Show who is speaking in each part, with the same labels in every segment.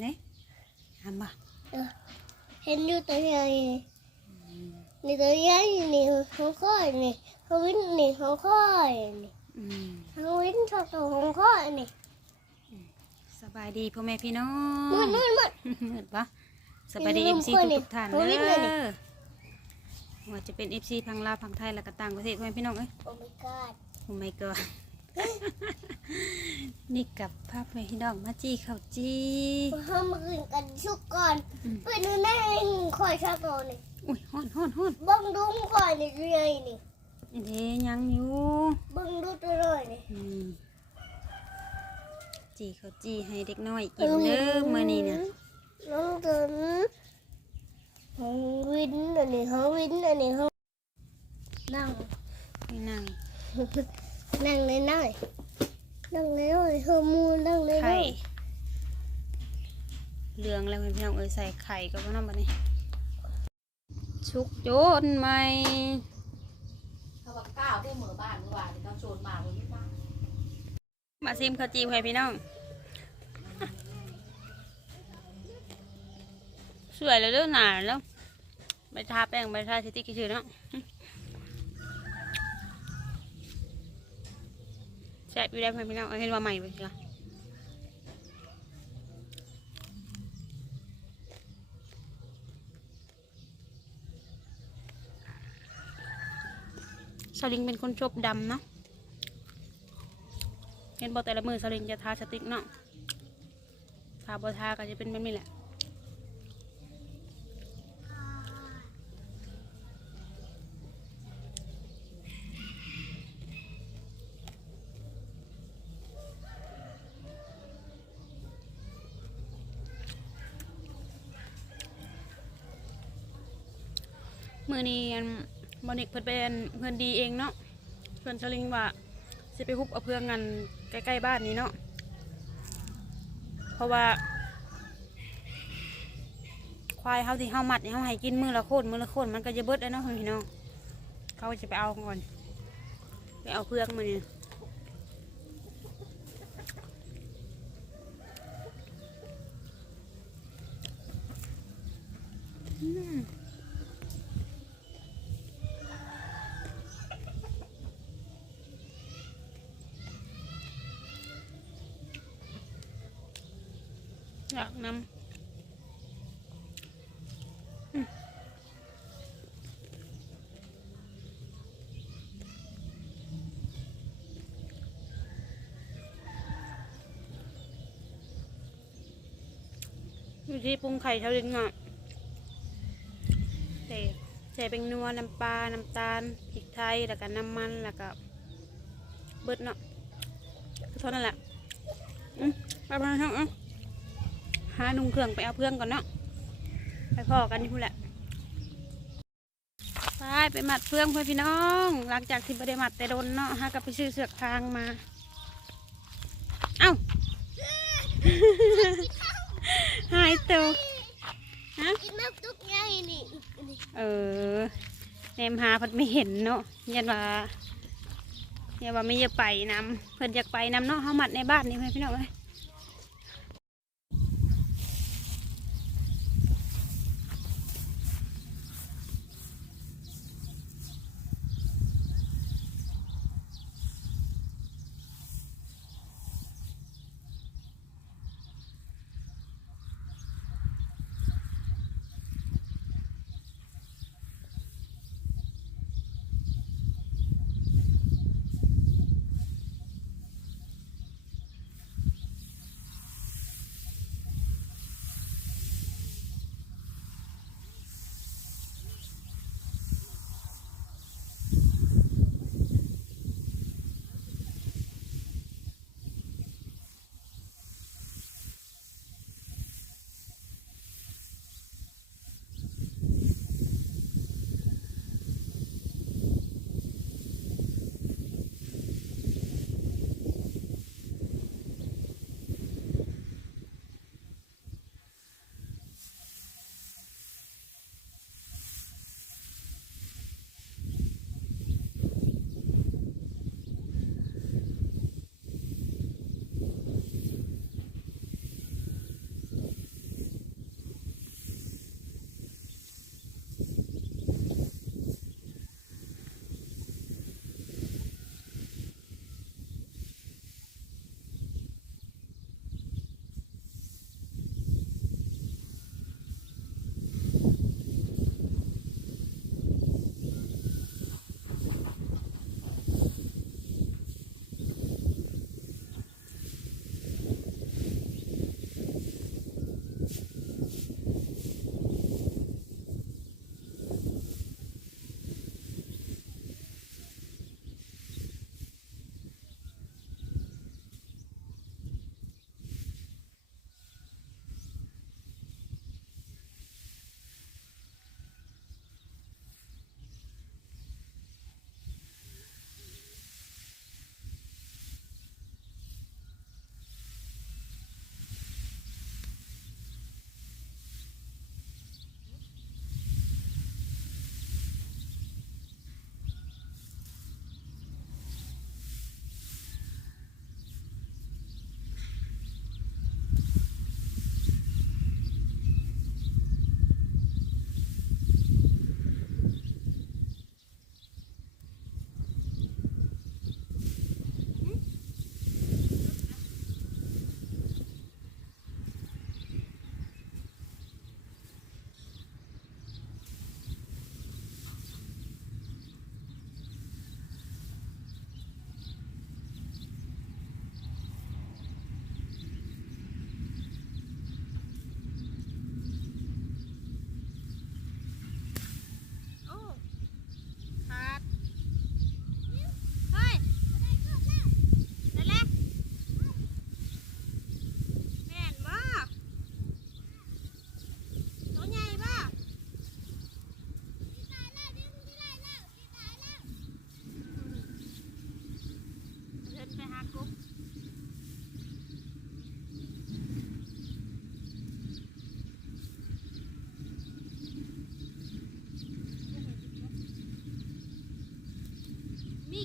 Speaker 1: เนี่ยทำบ่
Speaker 2: เออเห็นอยู่ตัวใหญ่นี่ตัวใหญ่นี่ของข้อยนี่เขาวินนี่ของข้อยนี่
Speaker 1: อืม
Speaker 2: เขาวินชอบตัวของข้อยนี่
Speaker 1: สบายดีพ่อแม่พี่น้อง
Speaker 2: มืดมืดมืด
Speaker 1: มืดปะสบายดี
Speaker 2: อย่า
Speaker 1: เอ
Speaker 2: ลื
Speaker 1: ฟ
Speaker 2: ม
Speaker 1: ซี
Speaker 2: คนนี่
Speaker 1: ทุกๆท่าน
Speaker 2: โทรนิดหน่
Speaker 1: เด้
Speaker 2: อยนี่
Speaker 1: อว่าจะเป็นเอฟซีพังลาวพังไทยและก็ต่างประเทศพ่อแม่พี่น้องเอ้ย
Speaker 2: โอ้ my god
Speaker 1: โอ้ไม่ก็ นี่กับภาพแม่พี่น้องมาจี้ข้าวจี้
Speaker 2: เขามากินกันชุกก่อน
Speaker 1: อืม
Speaker 2: ไปดูแน่ข้อยชอบตัวนี่
Speaker 1: อุ้ยฮ้อนฮ้อนฮ้อน
Speaker 2: บังดูข้อยนี่ใหญ่นี่
Speaker 1: อันเดยังอยู่
Speaker 2: บังดูตัวน้อยนี่
Speaker 1: อืมจี้ข้าวจี้ให้เด็กน้อยกินเด้อมื้อนี้น่ะ
Speaker 2: น้องตุนของวินอันนี้ของวินอันนี้ของนั่ง
Speaker 1: นี่นั่ง
Speaker 2: นั่งเลยนั่ง นั่งเลยเฮอร์มูนนั่งเลย
Speaker 1: ไข่เหลืองแล้วพี่น้องเอ้ยใส่ไข่กับน้ำบัดนี้ชุกโยนไหม
Speaker 3: เขาบอกก้าวที่เหมือบ้านเมื่อวานเขาโชนมาวันนี้บ้าน
Speaker 1: มาซิมข้าวจีให้พี่น้องสวยเลยเด้อหนาแล้วไปทาแป้งไปทาสติ๊กเฉยๆเนาะ ซ่บอยู่ได้วพี่น้องเอาเห็นว่าใหม่ไปจ้ะสลิงเป็นคนชอบดำเนาะเห็นบอกแต่ละมือสลิงจะทาสติ๊กเนาะทาบอทาก็จะเป็นแบบนี้แหละ มือนี้อันบอนิกเพิ่นเป็นเพื่อนดีเองเนาะเพื่อนสลิงว่าสิไปฮุบเอาเพื่องกันใกล้ๆบ้านนี้เนาะเพราะว่า ควายเขาที่เขามัดนี่เขาให้กินมือละโคนมือละโคนมันก็จะเบิดแล้วเนาะพี่น้องเขาจะไปเอาก่อน ไปเอาเพื่องมาเนี่ยอืม อยากน้ำอยู่ที่ปรุงไข่เท่าลินอะใส่ใส่เป็นนัวน้ำปลา น้ำตาลพริกไทย แล้วก็น้ำมัน แล้วก็เบิดเนาะเท่านั้นแหละอืมไปไปทั้งอะ หานุ่งเครื่องไปเอาเพื่องก่อนเนาะไปพอกันที่พูดแหละไปไปหมัดเพื่องเพื่อนพี่น้อง หลังจากที่ไปได้หมัดแต่โดนเนาะฮะก็ไปซื้อเสือกทางมา เอ้าหายตัวฮะ
Speaker 2: กินน้ำตุ๊กใหญ่นี่นี่
Speaker 1: เออแนมหาเพัดไม่เห็นเนาะยันว่ายันว่าไม่อยากไปนำเพิ่นอยากไปนำเนาะเฮาหมัดในบ้านนี่เพื่อนพี่น้องเอ้ย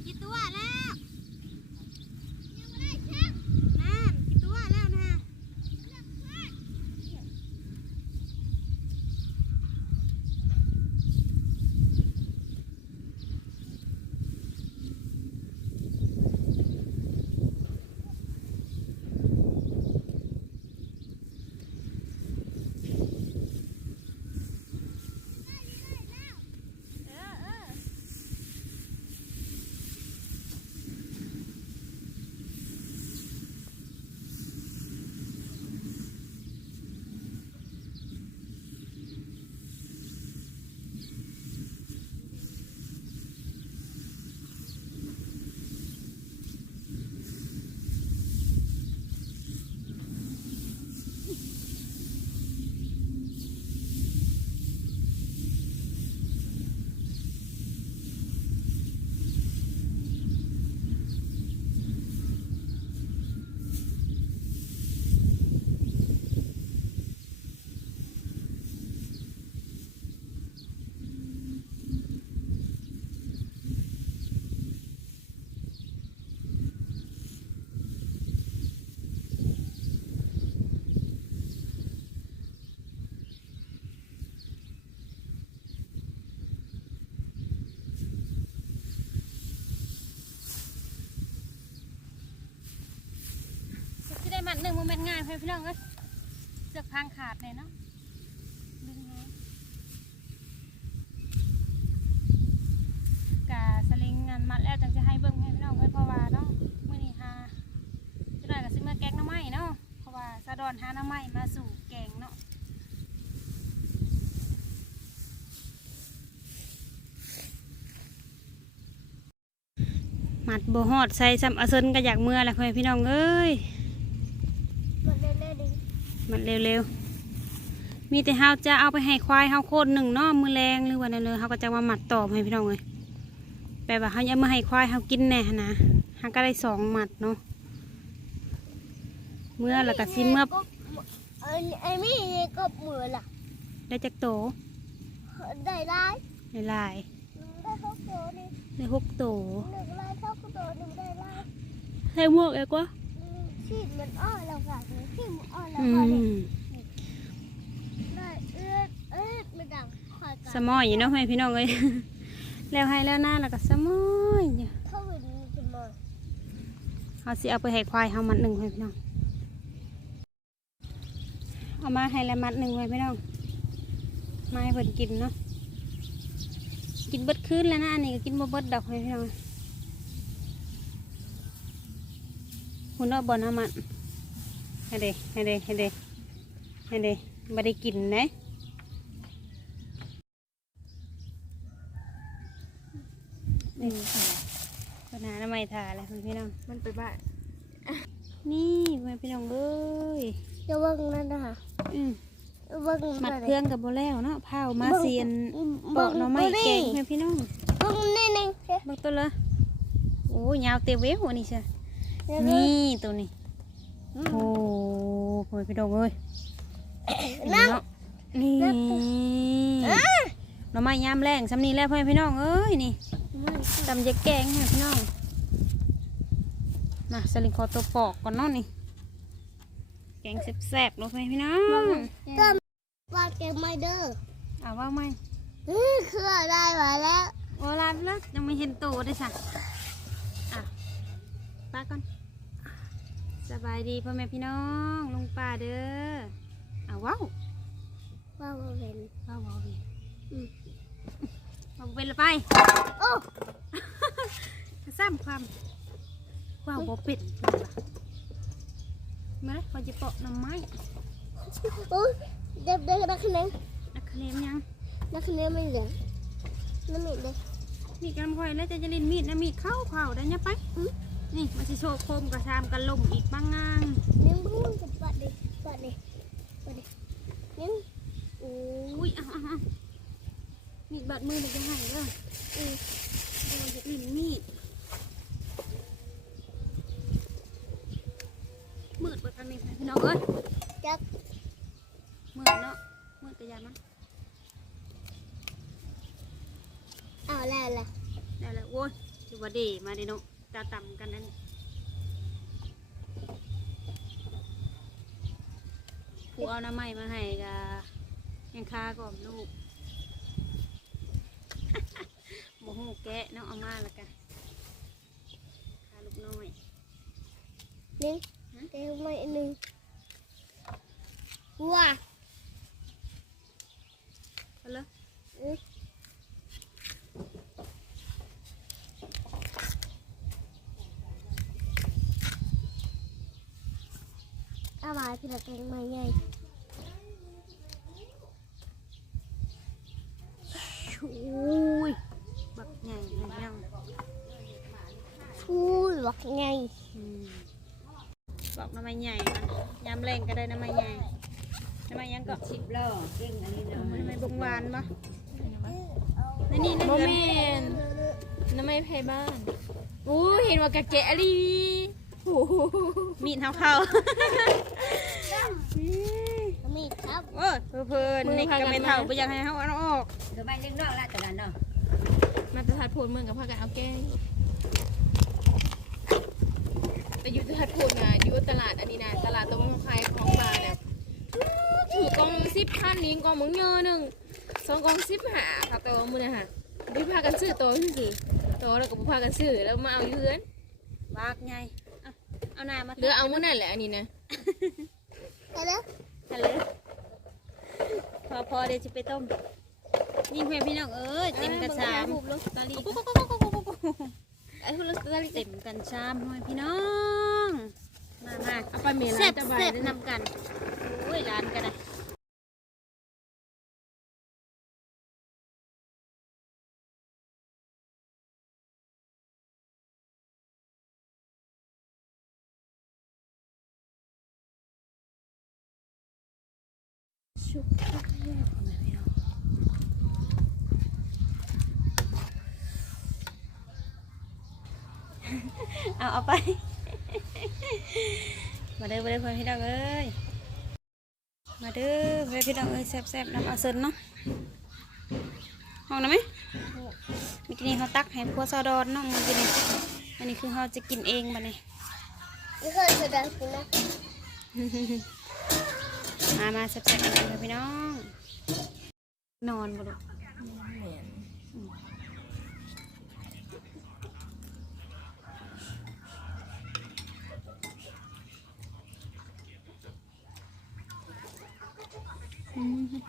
Speaker 1: กี่ตัวแล้วยังไม่ได้ช่างนั่นกี่ตัวแล้วนะ ที่ได้มัดหนึ่ ง่ายเพื่อนพี่น้องเอ้ยเสือกพางขาดเลยเนาะดึงไงกาสลิงงานมัดแล้วจังจะให้เบิ่งให้พี่น้องเอ้ยเพราะว่าเนาะมื่อนี้หาจะได้กับซื้อมาแกงน้ำไม้เนาะเพราะว่าสะดอนหาน้ำไม้มาสู่แกงเนาะมัดโบ่ฮอดใส่ซ้ำอเซนก็อยากเมื่อแหละเพื่อนพี่น้องเอ้ย
Speaker 2: หมดเลยเลยดิ
Speaker 1: มันเร็วๆ มีแต่เฮาจะเอาไปให้ควายเฮาโคตรหนึ่งเนาะมือแรงหรือว่านั่นเลยเฮาก็จะมาหมัดต่อให้พี่น้องเลยแปลว่าเฮาจะมาให้ควายเฮากินแน่หั้นนะเฮาก็ได้สองหมัดเนาะเมื่อแล้วก็สิเมื่อ
Speaker 2: ไอ้ไอ้มี่นี่ก็เหมือนล่ะ
Speaker 1: ได้จักโต
Speaker 2: ได้ได้
Speaker 1: ได้หลาย
Speaker 2: ได้เท่าโตนี่
Speaker 1: ได้หกโต
Speaker 2: หนึ่งได้เท่าโตหนึ่งได้ได้
Speaker 1: ให้หมวกเอกวะ
Speaker 2: ชีดมันอ้อแล้วค่ะชีดมันอ้อแล้ว
Speaker 1: อื
Speaker 2: ค่ะ
Speaker 1: ม
Speaker 2: ได้เอื้อเอื้อมันดังคอยกั
Speaker 1: สมอยอยู่เนาะให้พี่น้องเลยแล้วให้แล้วหน้าแล้วก็สมอยอยู่
Speaker 2: เข้าไปดูจะมา
Speaker 1: เฮาสิเอาไปให้ควายเฮามัดหนึ่งให้พี่น้อง เอามาให้ละมัดหนึ่งไว้พี่น้องมาให้เพิ่นกินเนาะ กินเบิดคืนแล้วนะอันนี้ก็กินบ่เบิดดอกให้พี่น้อง คุณเอาบ่อน้ำมันให้เด้ให้เด้ให้เด้ให้เด้บ่ได้กินนะนี่ปัญหาทำไมถ่าอะไรพี่น้อง
Speaker 3: มันไปบ้าน
Speaker 1: นี่ไว้พี่น้องเอ้ย
Speaker 2: จะว่างนั่นนะคะ
Speaker 1: อืม
Speaker 2: ว่าง
Speaker 1: มัดเครื่องกับโบแล้วเนาะเผามาเซียนเปาะหน่อไม้แกงให้พี่น้อง
Speaker 2: ว่างนี่นี่
Speaker 1: เบักตัวละโอ้ยาวเตวเววอันนี้ใช่ นี่ตัวนี้โอ้โหพี่น้องเอ้ยนี่เนาะนี่หน่อไม้ยามแรงสำนีแล้วพ่อพี่น้องเอ้ยนี่ตำจะแกงให้พี่น้องมาสลิงคอตัวปอกก่อนเนาะนี่แกงแซ่บๆเนาะพ่อพี่น้อง
Speaker 2: ก็วางเกมไม่เด้อ
Speaker 1: เอาว่าไหม
Speaker 2: คืออะไรมาแล้ว
Speaker 1: โอ้ลานแล้วยังไม่เห็นตัวเลยสัอะป้าก่อน สบายดีพ่อแม่พี่น้องลุงป้าเด้อเอาว้าว
Speaker 2: ว่างเป็น
Speaker 1: ว้าวว้าวเว้ยอืมเอาเป็นละไป
Speaker 2: โอ้
Speaker 1: ซ้ำความว้าวบ่เป็ดมาเลยพอจะเปาะหน้ำไม้
Speaker 2: โอ้เด็กเด็กนักเรียน
Speaker 1: นักเคลมยัง
Speaker 2: นักเรียนไม่เหลือนั่นไม่เลย
Speaker 1: มีดกำคอยแล้วจะจะเล่นมีดนะมีดเข้าเผาได้เนี่ยไป นี่มาสิโชว์โคมกระชามกันลมอีกบ้างงาง
Speaker 2: นี่มึงกับปัดดิปัดดิปัดดินี่
Speaker 1: โอ้ยเอาเอาเอามีดบาดมือเด็กจะหายเด้อ
Speaker 2: อืม
Speaker 1: โอ้ยจะลิ้นมีดมืดเปิดทางนี้พี่น้องเอ้ย
Speaker 2: จับ
Speaker 1: มืดเนาะมืดกระยามัน
Speaker 2: เอาแล้วล่ะ
Speaker 1: ได้แล้วโว้ยถือว่าดีมาดิเนาะ ตาต่ำกันนั่นผู้เอาน้ำไม้มาให้กะยังคาก่อนลูกโมโหแกะเนาะเอามาแล้วกันคาลูกน้อย
Speaker 2: นี่เดี๋ยวไม่หนึ่งว้า
Speaker 1: เอาเลย
Speaker 2: อืม เอามาที่ละแกงมาใหญ่
Speaker 1: ชูยบักใหญ่เลยยัง
Speaker 2: ฟูบักใหญ่
Speaker 1: อืมบอกน้ำไม้ใหญ่มันยำแรงก็ได้น้ำไม้ใหญ่น้ำไม้ยังก็
Speaker 3: ชิบล้อเก่งอันนี้เนาะ
Speaker 1: น้ำไม้บงหวานปะนี่นี่นี่
Speaker 4: โม
Speaker 1: เงิน
Speaker 4: เมนน้ำไม่ไพบ้านอู้เห็นว่ากะแกะลีโอ้โห
Speaker 1: มีดเท้าเข้า
Speaker 2: มีครับ
Speaker 1: โอ้ย เพื่อนๆนี่ก็ไม่เท่าไปยังให้เขาเอาออก
Speaker 3: เดี๋ยวไม่เลี้ยงนอกละแต่นั้นเนาะ
Speaker 4: มาตะทัดโพนเมืองกับพากันเอาแกงไปอยู่ตะทัดโพนนะอยู่ตลาดอันนี้นะตลาดตรงของใครของปลาเนี่ยถือกองสิบพันลิงกองมึงเยอะหนึ่งสองกองสิบหาค่ะตัวมือนะฮะบุพากันซื้อตัวที่สิตัวแล้วก็บุพากันซื้อแล้วมาเอาอยู่เฮือน
Speaker 1: บากไงเอาเอาหน้ามา
Speaker 4: เหลือเอามื่อนั่นแหละอันนี้นะ
Speaker 2: ไปแล้ว
Speaker 1: ทะเลพ อพอเดี๋ยวจะไปต้มนี่เพื่อนพี่น้องเอ้ยเต็มกระชาม
Speaker 4: รูปรถตาลีไอ้คุณรถตาลี
Speaker 1: เต็มกันชามหน่อยพี่น้องมามา
Speaker 4: เอาไปเมล่า
Speaker 1: เซ็บ
Speaker 4: จะไป
Speaker 1: เซ็บ
Speaker 4: ได้
Speaker 1: นำกันโอ้ยร้านกันนะชุบ เอาเอาไป มาเด้อมาเด้อเพื่อนพี่น้องเอ้ยมาเด้อเพื่อนพี่น้องเอ้ยแซ่บๆน้ำเอาเซินเนาะห้องนะไหมเมื่อกี้นี้เขาตักให้พวกซอดอนเนาะเมื่อกี้นี้อันนี้คือเขาจะกินเองมาเนี่ย
Speaker 2: ไม่เคยแสดงสินะ
Speaker 1: มามาแซ่บๆกันเพื่อนพี่น้อง นอนบ่ลูกอืม
Speaker 4: เห็ นี่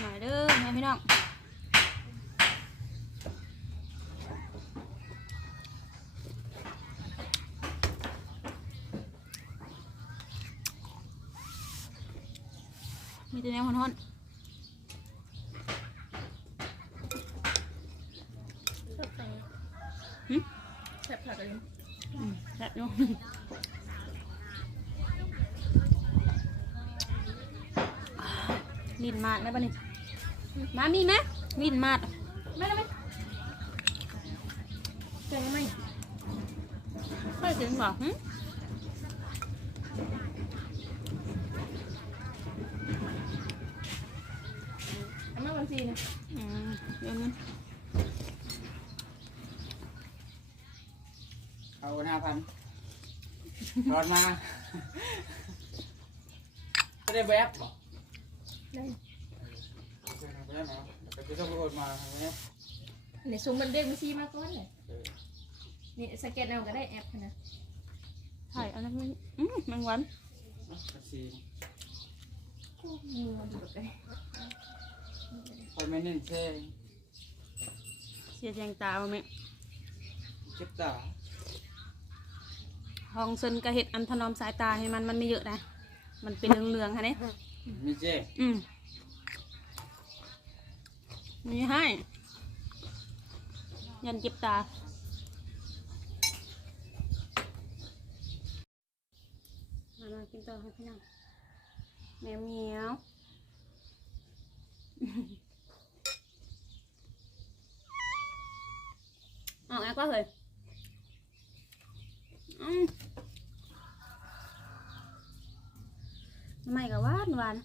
Speaker 1: ไมาเด้อแม่พี่น้องมีแต่แนวหอน
Speaker 4: ๆอบใส่
Speaker 1: ๆหึ
Speaker 4: แซ่บผักอะไร
Speaker 1: อืมแซ่บอยู่ ลิ้นมาดแล้วปะนี่มามีไหมลิ้นมาดไม่ได้ไหมเจ๋งไหมค่อยถึงบอกหึ
Speaker 4: อามาวันซีนะ
Speaker 1: อืมเดี๋ยวมัน
Speaker 5: เอาห้าพันรอนมา ไม่ได้แวบหรอ
Speaker 4: ได้
Speaker 5: ไม่ได้มาแต่จะต้องโอนมาแวบ
Speaker 4: ในซุ้มมันเด้งมาซีมาก่อนเลยนี่สแกนเอาก็ได้แอปนะ
Speaker 1: ถ่ายเอะไรมันอืมแมงวัน
Speaker 5: บัญชี
Speaker 4: มือมันแบบไหน
Speaker 5: คอยไม่เน้นแช่
Speaker 1: เสียแจงตาเอาไหม
Speaker 5: เจ็บตา
Speaker 1: ห้องเซนกระเห็ดอันถนอมสายตาให้มันมันไม่เยอะนะ มันเป็นเหลืองๆค่ะเนี่ย
Speaker 5: มีเจ้
Speaker 1: อืม มีให้ ยันจีบตา มามากินต่อให้พี่น้องแมวเหมียวเอาแอก็เลยไม่กับหวานหวาน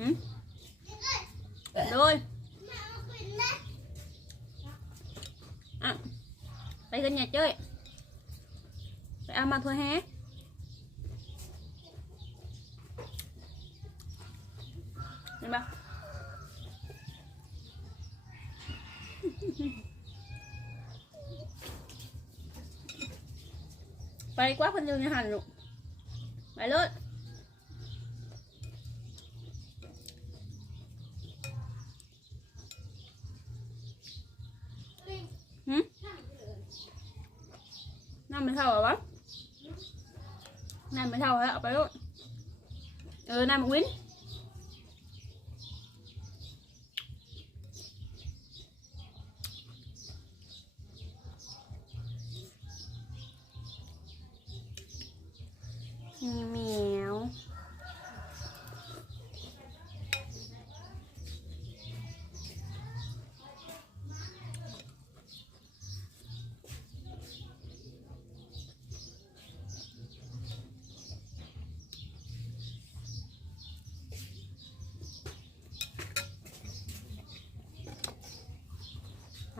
Speaker 1: ừ? rồi. À, bây giờ nhà chơi. Phải ăn mà thôi hả Nhìn bao Bay quá phân dương như hành luôn. Bay luôn. มันเท่าหรอวะนายมันเท่าแล้วเอาไปโลดเออนายมันวิน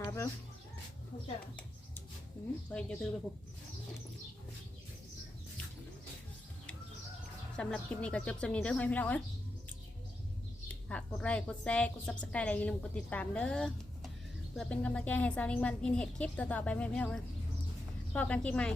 Speaker 1: hả bro อืมไปจะถือไปผมสำหรับคลิปนี้ก็จบสำนี้เด้อพี่น้องเอ้ยฝากกดไลค์กดแชร์กดซับสไครต์อะไรอย่าลืมกดติดตามเด้อเพื่อเป็นกำลังใจให้ซาลิงบันพินเห็ดคลิปต่อๆไปแม่พี่น้องเอ้ยพบกันคลิปใหม่